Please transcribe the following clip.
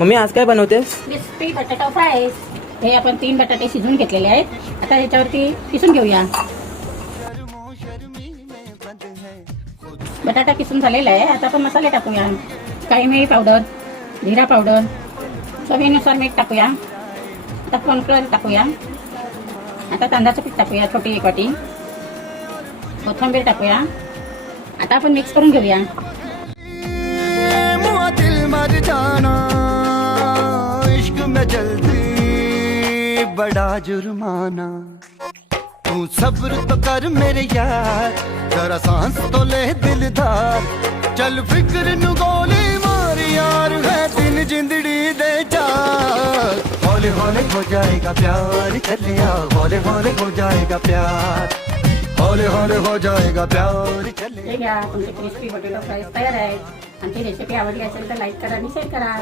Mummy आज काय बनवतेस? Crispy बटाटा फ्राईज. हे आपण 3 बटाटे शिजवून घेतलेले आहेत. आता ह्याच्यावरती किसून घेऊया. बटाटा किसून झालेला आहे. आता आपण मसाले टाकूया. काळी मिरी पावडर, जिरा पावडर, चवीनुसार मीठ टाकूया. आता कॉर्नफ्लोअर टाकूया. आता तांदळाचं पीठ टाकूया, छोटी 1 वाटी. कोथिंबीर टाकूया. आता आपण मिक्स करून घेऊया. इश्क में जल्दी बड़ा जुर्माना, तू सब्र तो कर मेरे यार, जरा सांस तो ले दिलदार, चल फिक्र नु गोली मार यार, है दिन जिंदड़ी दे चार, हौले हौले हो जाएगा प्यार, चलिया हौले हौले हो जाएगा प्यार, हौले हौले हो जाएगा प्यार, चलिया. हे घ्या, तुमचे क्रिस्पी बटाटा फ्राईज तयार आहे. आमची रेसिपी आवडली असेल तर लाईक करा आणि शेअर करा.